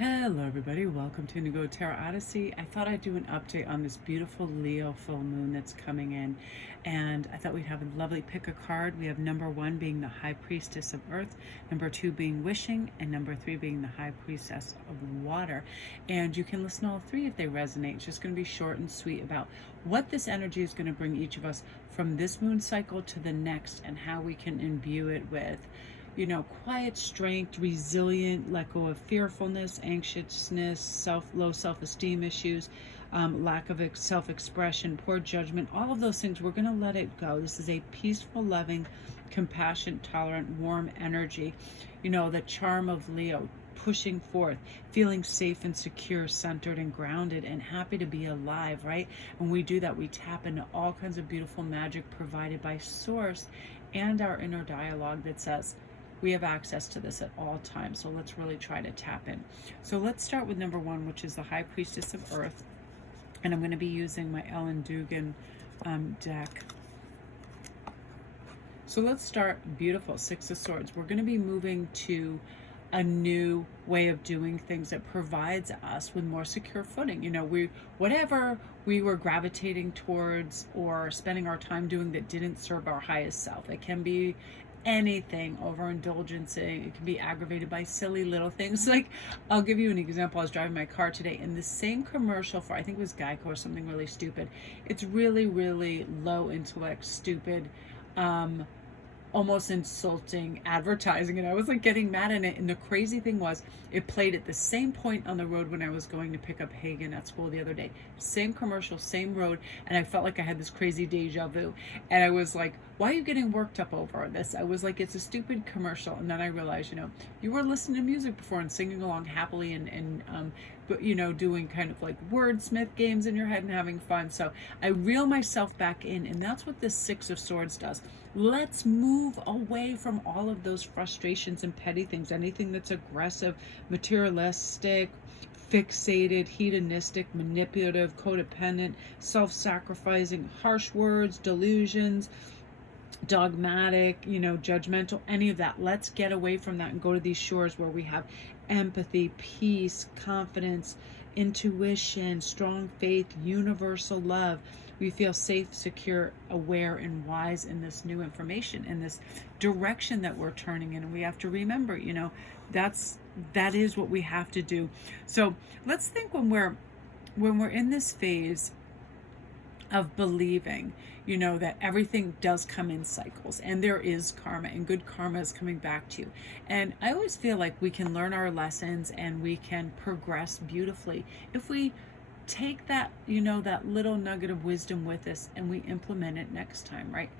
Hello everybody, welcome to Indigo Tarot Odyssey. I thought I'd do an update on this beautiful Leo full moon that's coming in, and I thought we'd have a lovely pick a card. We have number 1 being the High Priestess of Earth, number 2 being Wishing, and number 3 being the High Priestess of Water. And you can listen to all three if they resonate. It's just going to be short and sweet about what this energy is going to bring each of us from this moon cycle to the next, and how we can imbue it with quiet strength, resilient, let go of fearfulness, anxiousness, low self-esteem issues, lack of self-expression, poor judgment, all of those things. We're going to let it go. This is a peaceful, loving, compassionate, tolerant, warm energy. The charm of Leo, pushing forth, feeling safe and secure, centered and grounded, and happy to be alive, right? When we do that, we tap into all kinds of beautiful magic provided by Source and our inner dialogue that says, we have access to this at all times. So let's really try to tap in. So let's start with number 1, which is the High Priestess of Earth. And I'm going to be using my Ellen Dugan deck. So let's start. Beautiful. 6 of Swords. We're going to be moving to a new way of doing things that provides us with more secure footing. Whatever we were gravitating towards or spending our time doing that didn't serve our highest self. It can be anything, overindulgence. It can be aggravated by silly little things. Like, I'll give you an example. I was driving my car today, and the same commercial for, I think it was Geico or something really stupid. It's really, really low intellect, stupid, almost insulting advertising, and I was like getting mad at it. And the crazy thing was, it played at the same point on the road when I was going to pick up Hagen at school the other day. Same commercial, same road, and I felt like I had this crazy deja vu. And I was like, why are you getting worked up over this? I was like, it's a stupid commercial. And then I realized, you were listening to music before and singing along happily and doing kind of like wordsmith games in your head and having fun. So I reel myself back in, and that's what this 6 of Swords does. Let's move away from all of those frustrations and petty things, anything that's aggressive, materialistic, fixated, hedonistic, manipulative, codependent, self-sacrificing, harsh words, delusions, dogmatic, judgmental, any of that. Let's get away from that and go to these shores where we have empathy, peace, confidence, intuition, strong faith, universal love. We feel safe, secure, aware, and wise in this new information, in this direction that we're turning in. And we have to remember, that is what we have to do. So let's think when we're in this phase of believing, that everything does come in cycles, and there is karma, and good karma is coming back to you. And I always feel like we can learn our lessons and we can progress beautifully if we take that, that little nugget of wisdom with us and we implement it next time, right?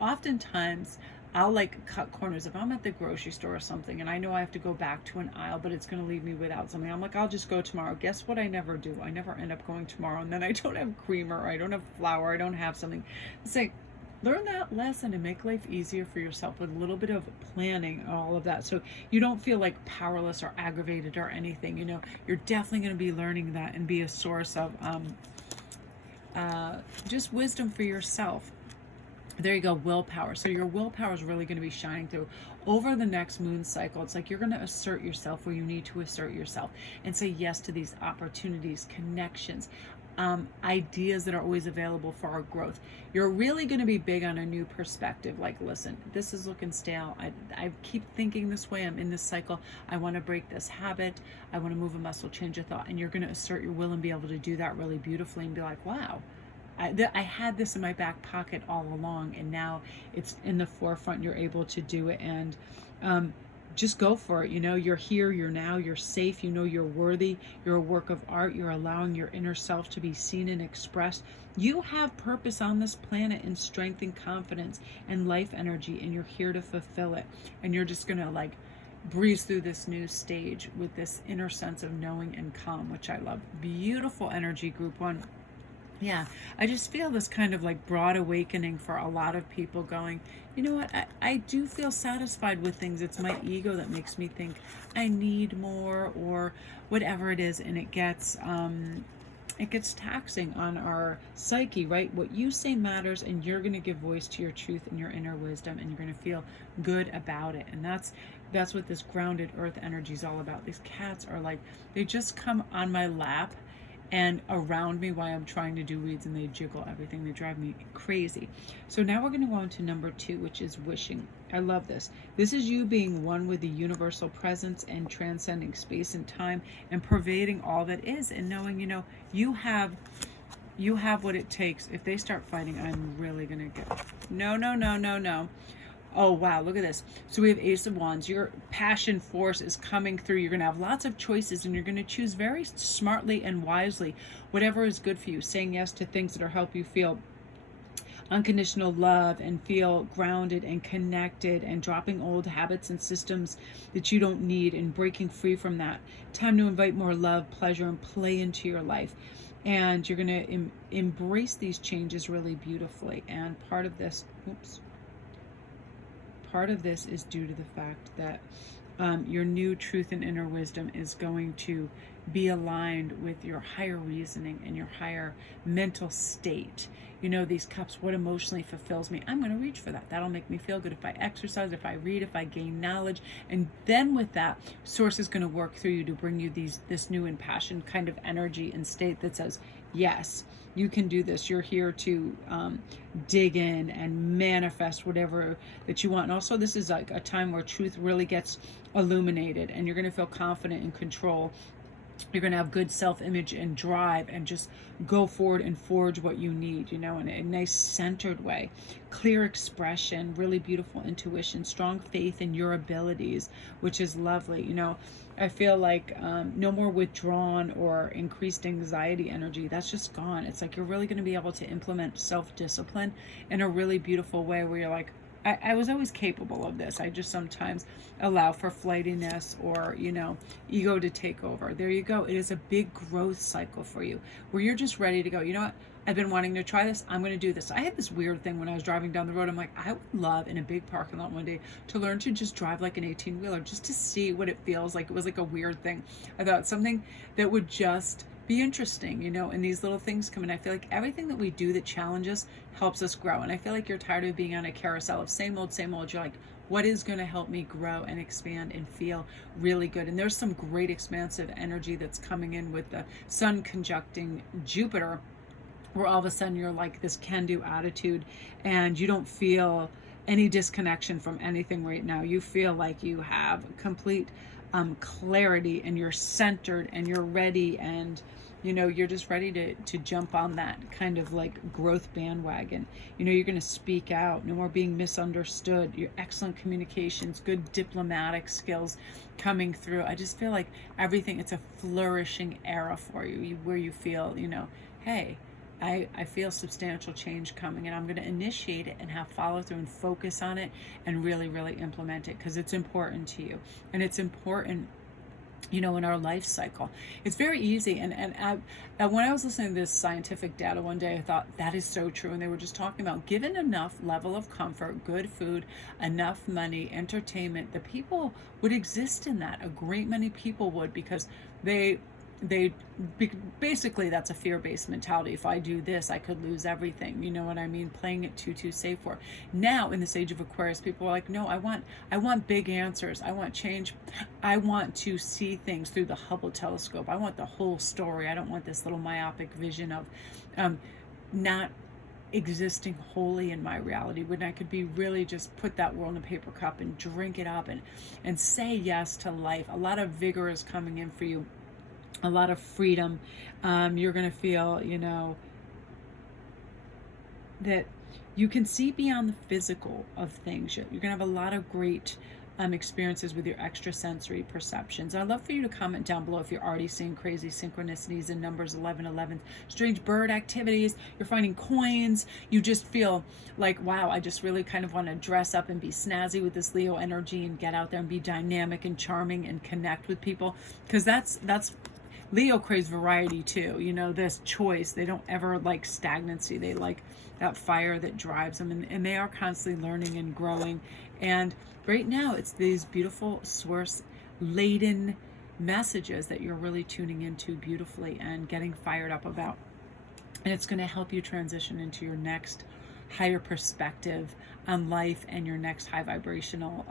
Oftentimes I'll cut corners. If I'm at the grocery store or something and I know I have to go back to an aisle, but it's going to leave me without something, I'm like, I'll just go tomorrow. Guess what? I never do. I never end up going tomorrow. And then I don't have creamer, or I don't have flour, I don't have something. It's like, learn that lesson and make life easier for yourself with a little bit of planning and all of that. So you don't feel like powerless or aggravated or anything. You're definitely going to be learning that and be a source of just wisdom for yourself. There you go, willpower. So your willpower is really going to be shining through over the next moon cycle. It's like you're going to assert yourself where you need to assert yourself and say yes to these opportunities, connections, ideas that are always available for our growth. You're really going to be big on a new perspective. Like, listen, this is looking stale. I keep thinking this way. I'm in this cycle. I want to break this habit. I want to move a muscle, change a thought. And you're going to assert your will and be able to do that really beautifully and be like, wow, I had this in my back pocket all along, and now it's in the forefront. You're able to do it, and just go for it. You're here, you're now, you're safe. You're worthy. You're a work of art. You're allowing your inner self to be seen and expressed. You have purpose on this planet, and strength and confidence and life energy, and you're here to fulfill it. And you're just gonna breeze through this new stage with this inner sense of knowing and calm, which I love. Beautiful energy, group 1. Yeah, I just feel this kind of broad awakening for a lot of people going, you know what, I do feel satisfied with things. It's my ego that makes me think I need more or whatever it is. And it gets taxing on our psyche, right? What you say matters, and you're going to give voice to your truth and your inner wisdom, and you're going to feel good about it. And that's That's what this grounded earth energy is all about. These cats are like, they just come on my lap and around me while I'm trying to do reads, and they jiggle everything. They drive me crazy. So now we're going to go on to number 2, which is wishing. I love this. This is you being one with the universal presence and transcending space and time and pervading all that is, and knowing, you have what it takes. If they start fighting, I'm really going to get, no, no, no, no, no. Oh, wow, look at this. So we have Ace of Wands. Your passion force is coming through. You're going to have lots of choices, and you're going to choose very smartly and wisely whatever is good for you, saying yes to things that are help you feel unconditional love and feel grounded and connected, and dropping old habits and systems that you don't need and breaking free from that. Time to invite more love, pleasure, and play into your life. And you're going to embrace these changes really beautifully. And part of this, part of this is due to the fact that your new truth and inner wisdom is going to be aligned with your higher reasoning and your higher mental state. These cups, what emotionally fulfills me, I'm going to reach for that. That'll make me feel good if I exercise, if I read, if I gain knowledge. And then with that, Source is going to work through you to bring you this new impassioned kind of energy and state that says, yes, you can do this. You're here to dig in and manifest whatever that you want. And also, this is like a time where truth really gets illuminated, and you're going to feel confident in control. You're going to have good self-image and drive, and just go forward and forge what you need, in a nice centered way. Clear expression, really beautiful intuition, strong faith in your abilities, which is lovely. I feel like no more withdrawn or increased anxiety energy. That's just gone. It's like you're really going to be able to implement self-discipline in a really beautiful way, where you're like, I was always capable of this. I just sometimes allow for flightiness or, ego to take over. There you go. It is a big growth cycle for you, where you're just ready to go. You know what? I've been wanting to try this. I'm going to do this. I had this weird thing when I was driving down the road. I'm like, I would love in a big parking lot one day to learn to just drive like an 18-wheeler, just to see what it feels like. It was like a weird thing. I thought something that would just be interesting, and these little things come in. I feel like everything that we do that challenges helps us grow. And I feel like you're tired of being on a carousel of same old, same old. You're like, what is going to help me grow and expand and feel really good? And there's some great expansive energy that's coming in with the sun conjuncting Jupiter, where all of a sudden you're like this can-do attitude, and you don't feel any disconnection from anything right now. You feel like you have complete clarity, and you're centered, and you're ready, and you're just ready to jump on that kind of like growth bandwagon. You're going to speak out. No more being misunderstood. Your excellent communications, good diplomatic skills coming through. I just feel like everything, it's a flourishing era for you, where you feel, hey, I feel substantial change coming, and I'm going to initiate it and have follow through and focus on it and really, really implement it, because it's important to you, and it's important in our life cycle. It's very easy. And when I was listening to this scientific data one day, I thought that is so true. And they were just talking about, given enough level of comfort, good food, enough money, entertainment, the people would exist in that. A great many people would, because basically that's a fear-based mentality. If I do this, I could lose everything. You know what I mean? Playing it too safe for. Now in this age of Aquarius, people are like, no, I want big answers. I want change. I want to see things through the Hubble telescope. I want the whole story. I don't want this little myopic vision of not existing wholly in my reality, when I could be really just put that world in a paper cup and drink it up and say yes to life. A lot of vigor is coming in for you. A lot of freedom. You're going to feel, that you can see beyond the physical of things. You're going to have a lot of great experiences with your extrasensory perceptions. I'd love for you to comment down below if you're already seeing crazy synchronicities in numbers 1111, strange bird activities, you're finding coins, you just feel like, wow, I just really kind of want to dress up and be snazzy with this Leo energy and get out there and be dynamic and charming and connect with people, because that's Leo craves variety too. This choice. They don't ever like stagnancy. They like that fire that drives them, and they are constantly learning and growing. And right now it's these beautiful source laden messages that you're really tuning into beautifully and getting fired up about. And it's going to help you transition into your next higher perspective on life and your next high vibrational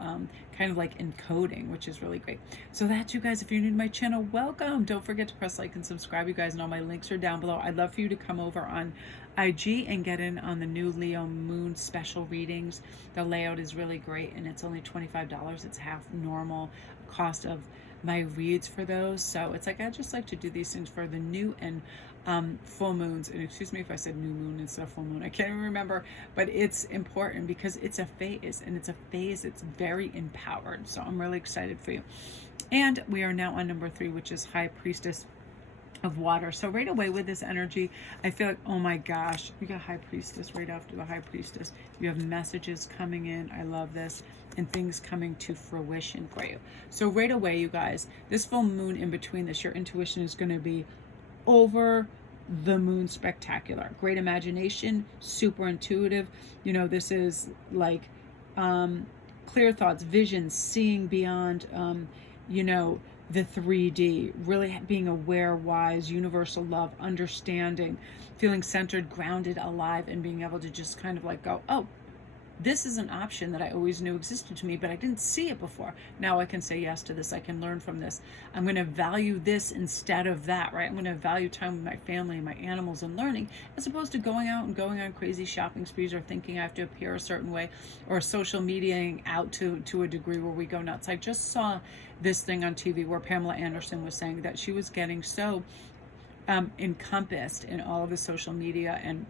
kind of like encoding, which is really great. So that's, you guys, if you're new to my channel, welcome. Don't forget to press like and subscribe, you guys, and all my links are down below. I'd love for you to come over on IG and get in on the new Leo moon special readings. The layout is really great, and it's only $25. It's half normal cost of my reads for those. So it's like, I just like to do these things for the new and full moons. And excuse me if I said new moon instead of full moon, I can't even remember, but it's important because it's a phase, and it's a phase that's very empowered. So I'm really excited for you. And we are now on number 3, which is High Priestess of Water. So right away with this energy, I feel like, oh my gosh, we got High Priestess right after the High Priestess. You have messages coming in. I love this. And things coming to fruition for you. So right away, you guys, this full moon in between this, your intuition is going to be over the moon spectacular. Great imagination, super intuitive. You know, this is like clear thoughts, visions, seeing beyond, you know, the 3D, really being aware, wise, universal love, understanding, feeling centered, grounded, alive, and being able to just kind of like go, oh, this is an option that I always knew existed to me, but I didn't see it before. Now I can say yes to this. I can learn from this. I'm going to value this instead of that, right? I'm going to value time with my family and my animals and learning, as opposed to going out and going on crazy shopping sprees or thinking I have to appear a certain way, or social mediaing out to a degree where we go nuts. I just saw this thing on TV where Pamela Anderson was saying that she was getting so encompassed in all of the social media and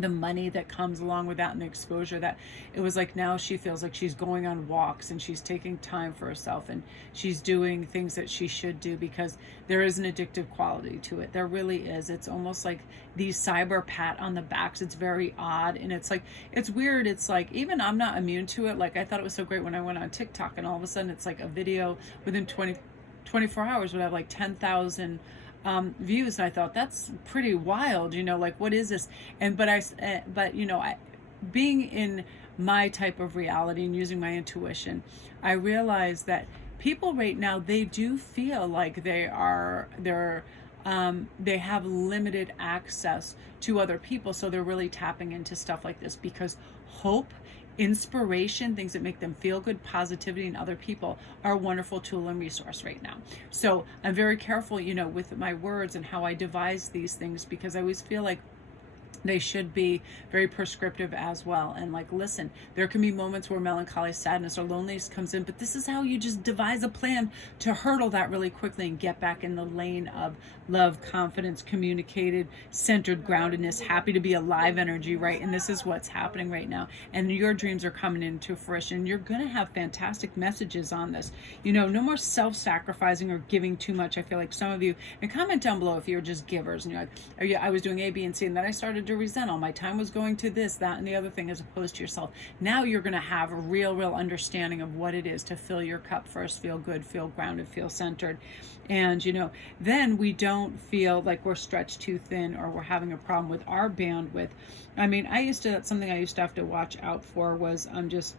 the money that comes along with that and the exposure, that it was like now she feels like she's going on walks and she's taking time for herself and she's doing things that she should do, because there is an addictive quality to it. There really is. It's almost like these cyber pat on the backs. It's very odd, and it's like, it's weird. It's like, even I'm not immune to it. Like, I thought it was so great when I went on TikTok, and all of a sudden it's like a video within 24 hours would have like 10,000 views, and I thought, that's pretty wild, you know, like, what is this? And but you know, being in my type of reality and using my intuition, I realized that people right now, they do feel like they have limited access to other people, so they're really tapping into stuff like this, because hope, inspiration, things that make them feel good, positivity in other people are a wonderful tool and resource right now. So I'm very careful, you know, with my words and how I devise these things, because I always feel like they should be very prescriptive as well. And like, listen, there can be moments where melancholy, sadness, or loneliness comes in, but this is how you just devise a plan to hurdle that really quickly and get back in the lane of love, confidence, communicated, centered, groundedness, happy to be alive energy, right? And this is what's happening right now. And your dreams are coming into fruition. You're going to have fantastic messages on this. You know, no more self-sacrificing or giving too much. I feel like some of you, and comment down below if you're just givers and you're like, oh yeah, I was doing A, B, and C, and then I started to resent, all my time was going to this, that, and the other thing, as opposed to yourself. Now you're going to have a real understanding of what it is to fill your cup first, feel good, feel grounded, feel centered. And, you know, then we don't feel like we're stretched too thin or we're having a problem with our bandwidth. I mean, that's something I used to have to watch out for, was just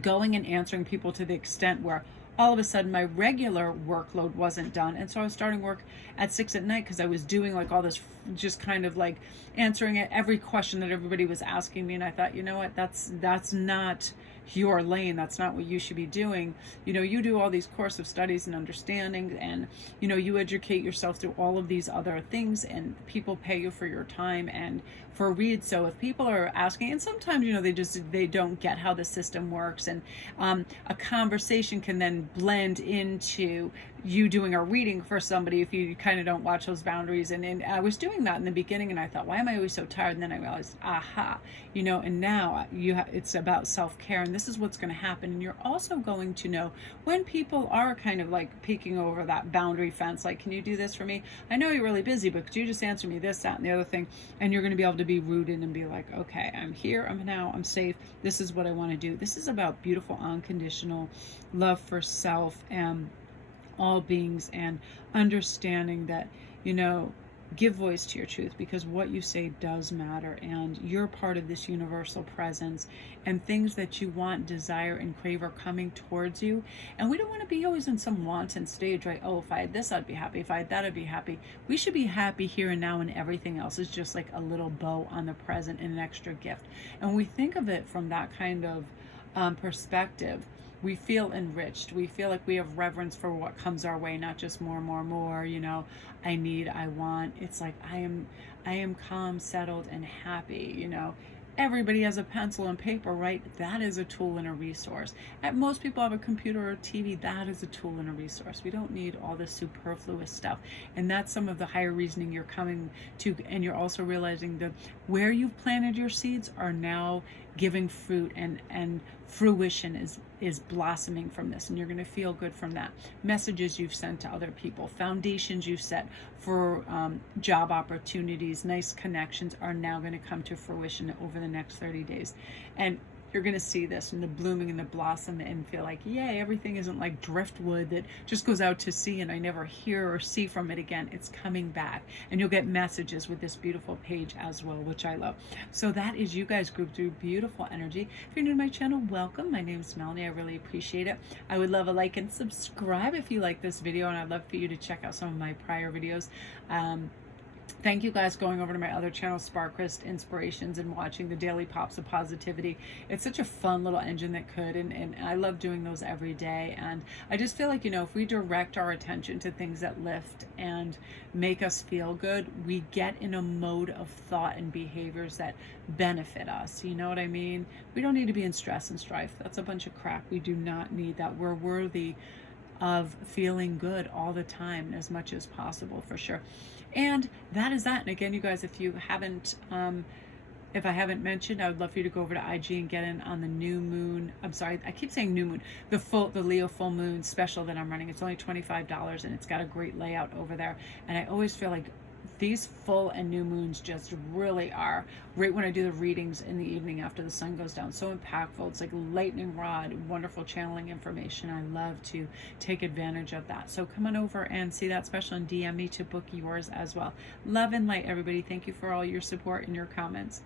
going and answering people to the extent where all of a sudden my regular workload wasn't done. And so I was starting work at 6 at night because I was doing like all this, just kind of like answering every question that everybody was asking me. And I thought, you know what, that's not your lane. That's not what you should be doing. You know, you do all these course of studies and understanding, and, you know, you educate yourself through all of these other things, and people pay you for your time and for reads. So if people are asking, and sometimes, you know, they don't get how the system works, and a conversation can then blend into you doing a reading for somebody if you kind of don't watch those boundaries. And I was doing that in the beginning, and I thought, why am I always so tired? And then I realized, aha, you know, and now it's about self-care, and this is what's going to happen. And you're also going to know when people are kind of like peeking over that boundary fence, like, can you do this for me? I know you're really busy, but could you just answer me this, that, and the other thing? And you're going to be able to be rooted and be like, okay, I'm here, I'm safe, this is what I want to do. This is about beautiful, unconditional love for self and all beings, and understanding that, you know, give voice to your truth, because what you say does matter, and you're part of this universal presence, and things that you want, desire, and crave are coming towards you. And we don't want to be always in some wanton stage, right? Oh, if I had this, I'd be happy. If I had that, I'd be happy. We should be happy here and now, and everything else is just like a little bow on the present and an extra gift. And when we think of it from that kind of perspective, we feel enriched. We feel like we have reverence for what comes our way, not just more, more, more, you know, I need, I want. It's like I am calm, settled, and happy, you know. Everybody has a pencil and paper, right? That is a tool and a resource. And most people have a computer or a TV. That is a tool and a resource. We don't need all this superfluous stuff. And that's some of the higher reasoning you're coming to. And you're also realizing that where you've planted your seeds are now giving fruit, and fruition is blossoming from this, and you're going to feel good from that. Messages you've sent to other people, foundations you've set for job opportunities, nice connections are now going to come to fruition over the next 30 days. And you're going to see this in the blooming and the blossom and feel like, yay, everything isn't like driftwood that just goes out to sea and I never hear or see from it again. It's coming back, and you'll get messages with this beautiful page as well, which I love. So that is you guys grouped through beautiful energy. If you're new to my channel, welcome. My name is Melanie. I really appreciate it. I would love a like and subscribe if you like this video, and I'd love for you to check out some of my prior videos. Thank you guys going over to my other channel, SparKrist Inspirations, and watching the daily pops of positivity. It's such a fun little engine that could, and I love doing those every day. And I just feel like, you know, if we direct our attention to things that lift and make us feel good, we get in a mode of thought and behaviors that benefit us. You know what I mean? We don't need to be in stress and strife. That's a bunch of crap. We do not need that. We're worthy of feeling good all the time, as much as possible, for sure. And that is that. And again, you guys, if you haven't if I haven't mentioned, I would love for you to go over to IG and get in on the new moon. I'm sorry, I keep saying new moon. The Leo full moon special that I'm running. It's only $25, and it's got a great layout over there. And I always feel like these full and new moons just really are right when I do the readings in the evening after the sun goes down. So impactful. It's like lightning rod, wonderful channeling information. I love to take advantage of that. So come on over and see that special and DM me to book yours as well. Love and light, everybody. Thank you for all your support and your comments.